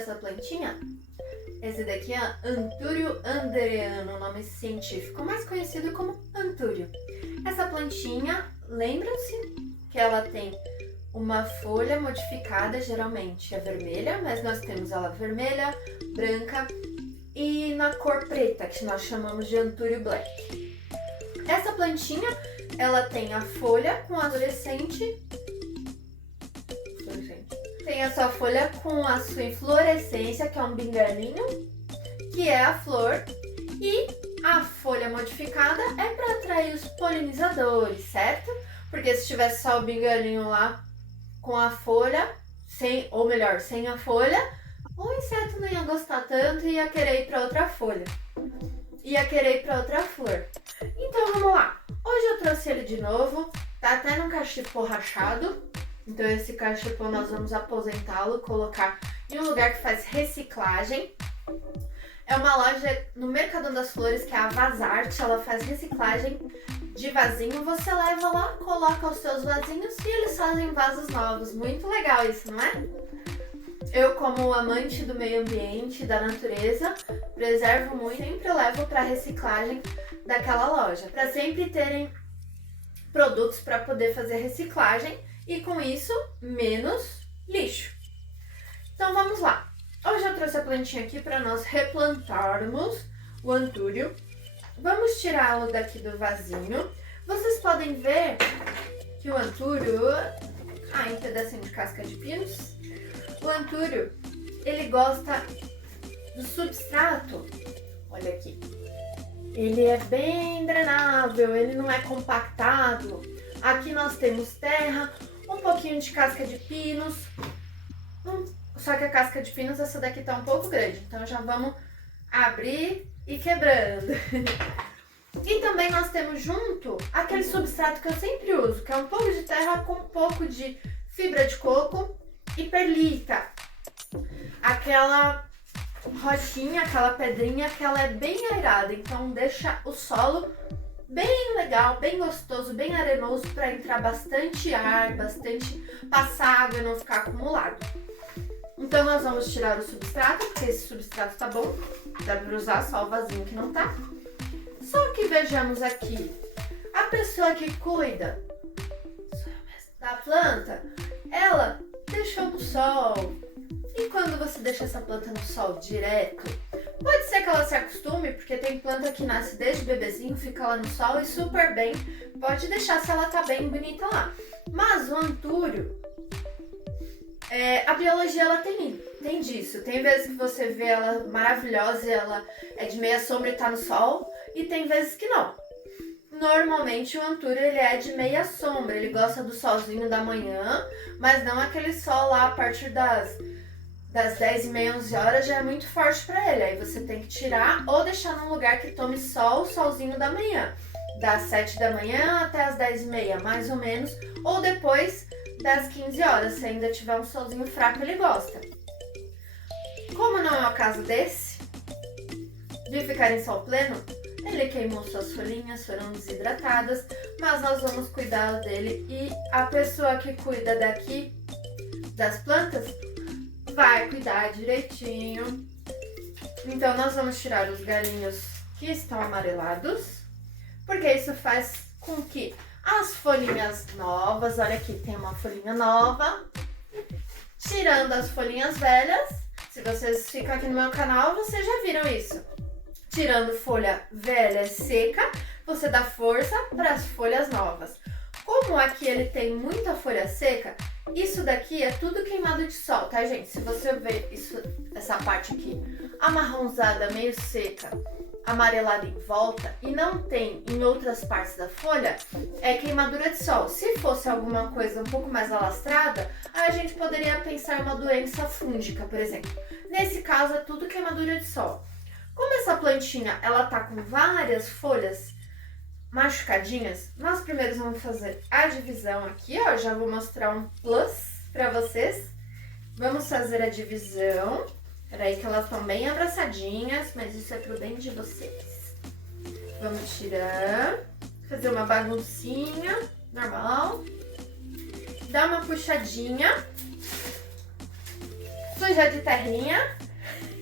dessa plantinha? Esse daqui é Antúrio andereano, o nome científico, mais conhecido como antúrio. Essa plantinha, lembram-se que ela tem uma folha modificada, geralmente é vermelha, mas nós temos ela vermelha, branca e na cor preta, que nós chamamos de Antúrio black. Essa plantinha, ela tem a folha com adolescente, tem a sua folha com a sua inflorescência, que é um bingalinho, que é a flor, e a folha modificada é para atrair os polinizadores, certo? Porque se tivesse só o bingalinho lá com a folha, sem a folha, o inseto não ia gostar tanto e ia querer ir para outra folha. Ia querer ir para outra flor. Então vamos lá. Hoje eu trouxe ele de novo, tá até num cachepô rachado. Então esse cachepô nós vamos aposentá-lo, colocar em um lugar que faz reciclagem. É uma loja no Mercadão das Flores, que é a Vazarte, ela faz reciclagem de vasinho. Você leva lá, coloca os seus vasinhos e eles fazem vasos novos. Muito legal isso, não é? Eu, como amante do meio ambiente, da natureza, preservo muito, sempre levo para reciclagem daquela loja, para sempre terem produtos para poder fazer reciclagem e com isso menos lixo. Então vamos lá. Hoje eu trouxe a plantinha aqui para nós replantarmos o antúrio. Vamos tirá-lo daqui do vasinho. Vocês podem ver que o antúrio... um pedacinho de casca de pinos. O antúrio, ele gosta do substrato. Olha aqui. Ele é bem drenável, ele não é compactado. Aqui nós temos terra, um pouquinho de casca de pinos. Só que a casca de pinos, essa daqui tá um pouco grande, então já vamos abrir e quebrando. E também nós temos junto aquele substrato que eu sempre uso, que é um pouco de terra com um pouco de fibra de coco e perlita. Aquela rochinha, aquela pedrinha que ela é bem aerada, então deixa o solo bem legal, bem gostoso, bem arenoso para entrar bastante ar, bastante passar água e não ficar acumulado. Então nós vamos tirar o substrato, porque esse substrato tá bom, dá para usar só o vasinho que não tá. Só que vejamos aqui, a pessoa que cuida da planta, ela deixou no sol. E quando você deixa essa planta no sol direto, pode ser que ela se acostume, porque tem planta que nasce desde bebezinho, fica lá no sol e super bem, pode deixar se ela tá bem bonita lá. Mas o antúrio, a biologia ela tem disso. Tem vezes que você vê ela maravilhosa e ela é de meia sombra e tá no sol, e tem vezes que não. Normalmente o antúrio ele é de meia sombra, ele gosta do solzinho da manhã, mas não aquele sol lá a partir das 10h30, 11 horas já é muito forte para ele. Aí você tem que tirar ou deixar num lugar que tome sol, solzinho da manhã. Das 7 da manhã até as 10h30, mais ou menos. Ou depois das 15 horas, se ainda tiver um solzinho fraco, ele gosta. Como não é o caso desse, de ficar em sol pleno, ele queimou suas folhinhas, foram desidratadas, mas nós vamos cuidar dele e a pessoa que cuida daqui das plantas vai cuidar direitinho. Então nós vamos tirar os galinhos que estão amarelados, porque isso faz com que as folhinhas novas, olha aqui, tem uma folhinha nova, tirando as folhinhas velhas. Se vocês ficam aqui no meu canal, vocês já viram isso. Tirando folha velha e seca, você dá força para as folhas novas. Como aqui ele tem muita folha seca, isso daqui é tudo queimado de sol, tá, gente? Se você ver isso, essa parte aqui amarronzada, meio seca, amarelada em volta e não tem em outras partes da folha, é queimadura de sol. Se fosse alguma coisa um pouco mais alastrada, aí a gente poderia pensar em uma doença fúngica, por exemplo. Nesse caso, é tudo queimadura de sol. Como essa plantinha, ela tá com várias folhas machucadinhas, nós primeiro vamos fazer a divisão aqui, ó. Já vou mostrar um plus pra vocês. Vamos fazer a divisão. Peraí que elas estão bem abraçadinhas, mas isso é pro bem de vocês. Vamos tirar, fazer uma baguncinha normal. Dá uma puxadinha. suja de terrinha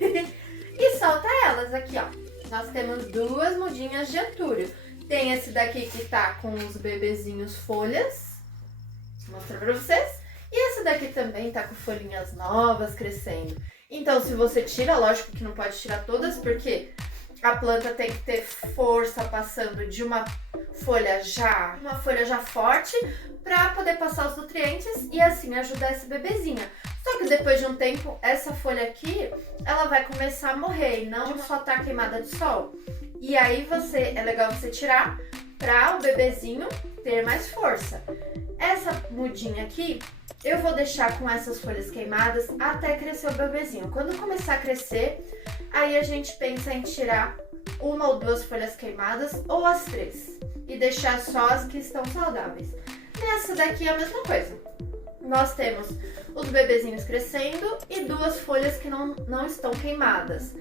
e solta elas aqui, ó. Nós temos duas mudinhas de antúrio. Tem esse daqui que tá com os bebezinhos folhas, vou mostrar pra vocês. E esse daqui também tá com folhinhas novas crescendo. Então, se você tira, lógico que não pode tirar todas, porque a planta tem que ter força passando de uma folha já forte para poder passar os nutrientes e assim ajudar esse bebezinho. Só que depois de um tempo, essa folha aqui, ela vai começar a morrer e não só tá queimada de sol. E aí é legal você tirar para o bebezinho ter mais força. Essa mudinha aqui, eu vou deixar com essas folhas queimadas até crescer o bebezinho. Quando começar a crescer, aí a gente pensa em tirar uma ou duas folhas queimadas ou as 3 e deixar só as que estão saudáveis. Nessa daqui é a mesma coisa. Nós temos os bebezinhos crescendo e 2 folhas que não estão queimadas.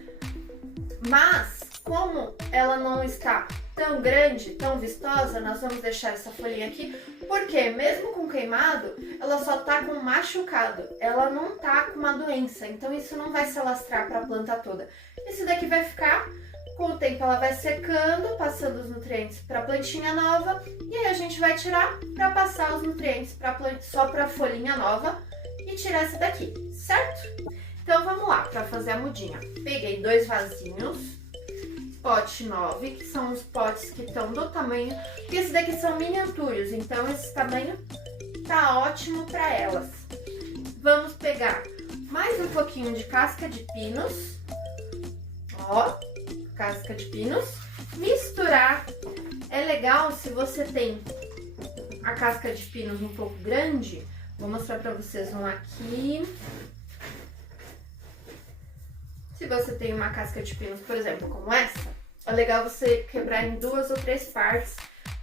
Mas, como ela não está tão grande, tão vistosa, nós vamos deixar essa folhinha aqui, porque mesmo com queimado, ela só tá com machucado, ela não tá com uma doença, então isso não vai se alastrar para a planta toda. Isso daqui vai ficar, com o tempo ela vai secando, passando os nutrientes para a plantinha nova, e aí a gente vai tirar para passar os nutrientes só para a folhinha nova e tirar essa daqui, certo? Então vamos lá, para fazer a mudinha. Peguei 2 vasinhos, pote 9, que são os potes que estão do tamanho, porque esses daqui são miniaturas, então esse tamanho tá ótimo para elas. Vamos pegar mais um pouquinho de casca de pinos, ó, casca de pinos, misturar. É legal se você tem a casca de pinos um pouco grande, vou mostrar para vocês um aqui. Se você tem uma casca de pinos, por exemplo, como essa, é legal você quebrar em 2 ou 3 partes,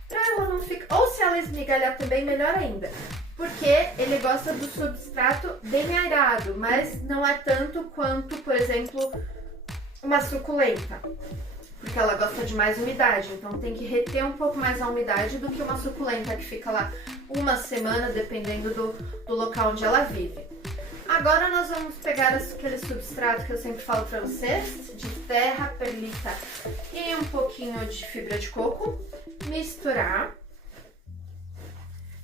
pra ela não ficar... Ou se ela esmigalhar também, melhor ainda. Porque ele gosta do substrato bem airado, mas não é tanto quanto, por exemplo, uma suculenta. Porque ela gosta de mais umidade, então tem que reter um pouco mais a umidade do que uma suculenta que fica lá uma semana, dependendo do local onde ela vive. Agora nós vamos pegar aquele substrato que eu sempre falo pra vocês, de terra, perlita e um pouquinho de fibra de coco, misturar.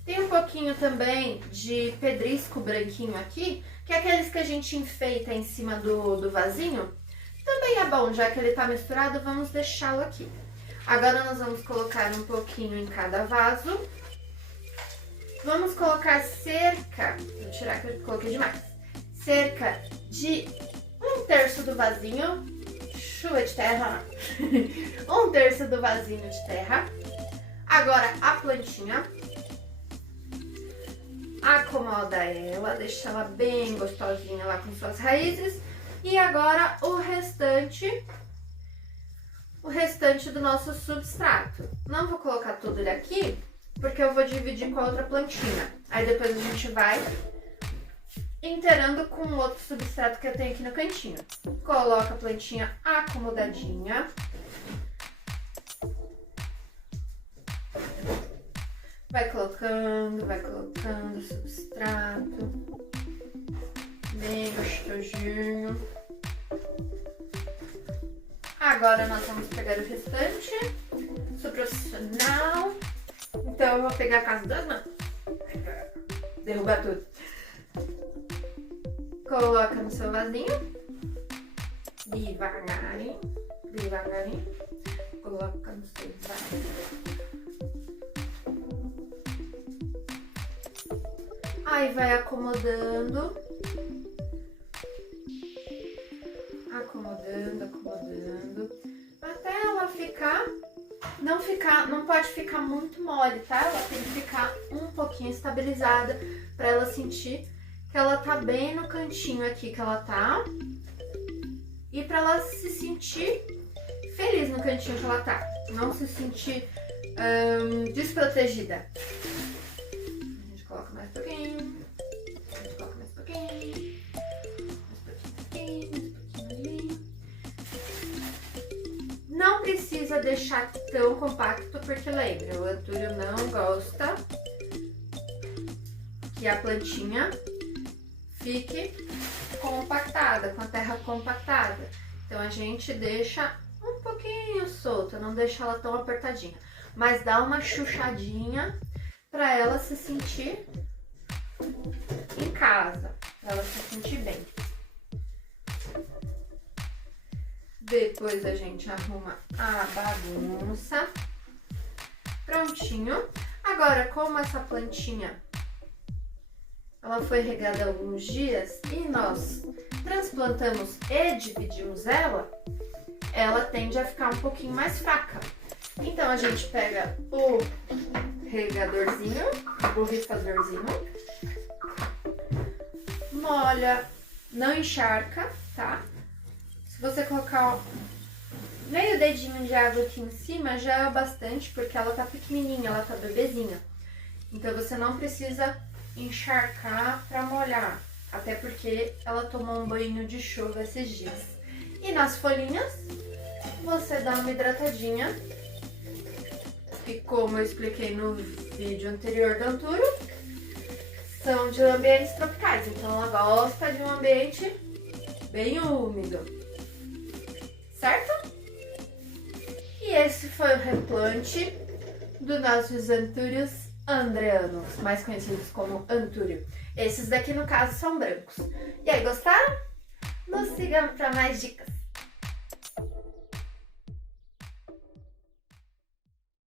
Tem um pouquinho também de pedrisco branquinho aqui, que é aqueles que a gente enfeita em cima do vasinho. Também é bom, já que ele tá misturado, vamos deixá-lo aqui. Agora nós vamos colocar um pouquinho em cada vaso. Vamos colocar cerca, vou tirar que eu coloquei demais, cerca de 1/3 do vasinho, chuva de terra, 1/3 do vasinho de terra. Agora a plantinha, acomoda ela, deixa ela bem gostosinha lá com suas raízes. E agora o restante do nosso substrato. Não vou colocar tudo ele aqui, porque eu vou dividir com a outra plantinha. Aí depois a gente vai inteirando com o outro substrato que eu tenho aqui no cantinho. Coloca a plantinha acomodadinha. Vai colocando o substrato. Bem gostosinho. Agora nós vamos pegar o restante. Sou profissional, então eu vou pegar com as 2 mãos. Derrubar tudo. Coloca no seu vasinho. Devagarinho. Devagarinho. Coloca no seu vasinho. Aí vai acomodando. Acomodando. Até ela ficar... Não pode ficar muito mole, tá? Ela tem que ficar um pouquinho estabilizada pra ela sentir que ela tá bem no cantinho aqui que ela tá. E pra ela se sentir feliz no cantinho que ela tá. Não se sentir desprotegida. A gente coloca mais um pouquinho. A gente coloca mais um pouquinho. Não precisa deixar tão compacto, porque lembra, o antúrio não gosta que a plantinha fique compactada, com a terra compactada. Então a gente deixa um pouquinho solta, não deixa ela tão apertadinha, mas dá uma chuchadinha para ela se sentir em casa, para ela se sentir bem. Depois a gente arruma a bagunça. Prontinho. Agora, como essa plantinha ela foi regada há alguns dias e nós transplantamos e dividimos ela tende a ficar um pouquinho mais fraca. Então a gente pega o regadorzinho, o borrifadorzinho, molha, não encharca, tá? Se você colocar meio dedinho de água aqui em cima já é bastante, porque ela tá pequenininha, ela tá bebezinha. Então você não precisa encharcar para molhar, até porque ela tomou um banho de chuva esses dias. E nas folhinhas você dá uma hidratadinha, que como eu expliquei no vídeo anterior do Antúrio, são de ambientes tropicais, então ela gosta de um ambiente bem úmido, certo? E esse foi o replante dos nossos Antúrios andreanos, mais conhecidos como Antúrio. Esses daqui, no caso, são brancos. E aí, gostaram? Nos sigam para mais dicas.